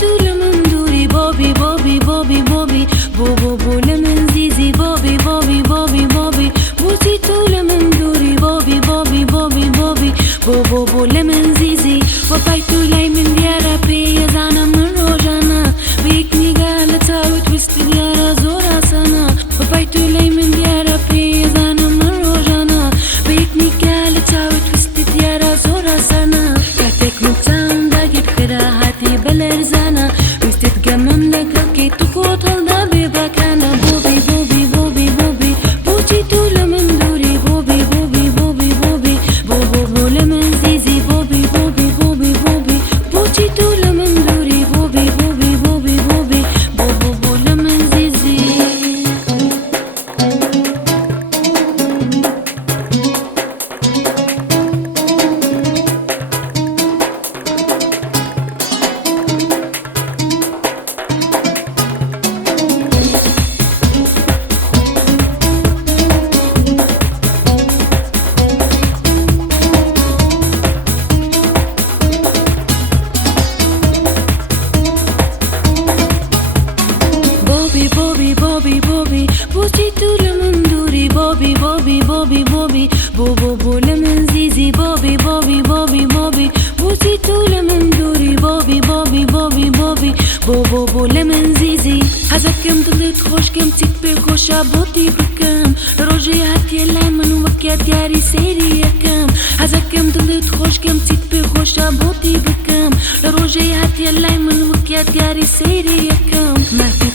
طول من دوري بوبي بوبي بوبي بوبي بو لمن زيزي بوبي بوبي بوبي بوبي بوسي طول من دوري بوبي بوبي بوبي بوبي بو لمن زيزي وفايتو لاي من ديارة بي يزانا من روجانا بيكني قالتها وتوست ديارة زورا سنة وفايتو لاي من ديارة بي يزانا من روجانا بيكني قالتها وتوست ديارة زورا سنة كاتك متسان داقب خراهاتي بلرزانا وستتقمم لك كي تخوط هالدا بباكانا بوبي بوبي بوبي بوبي بوتي طول من دوري بوبي بوبي بوبي بوبي بو لمن زيزي بوبي بوبي بوبي بوبي بوتي طول من دوري بوبي بوبي بوبي بوبي بو لمن زيزي بوبي بوبي بوبي بوسي طول من دوري بوبي بوبي بوبي بوبي بو لمن زيزي بوبي بوبي بوبي بوبي بوسي طول من دوري بوبي بوبي بوبي بوبي بو لمن زيزي حزكم دلت خوش كم تكبر خوشا بوتي بكم روجي هاتي لايمن وكيات ياري سيري يكم حزكم دلت خوش كم تكبر خوشا بوتي بكم روجي هاتي لايمن وكيات ياري سيري يكم ما في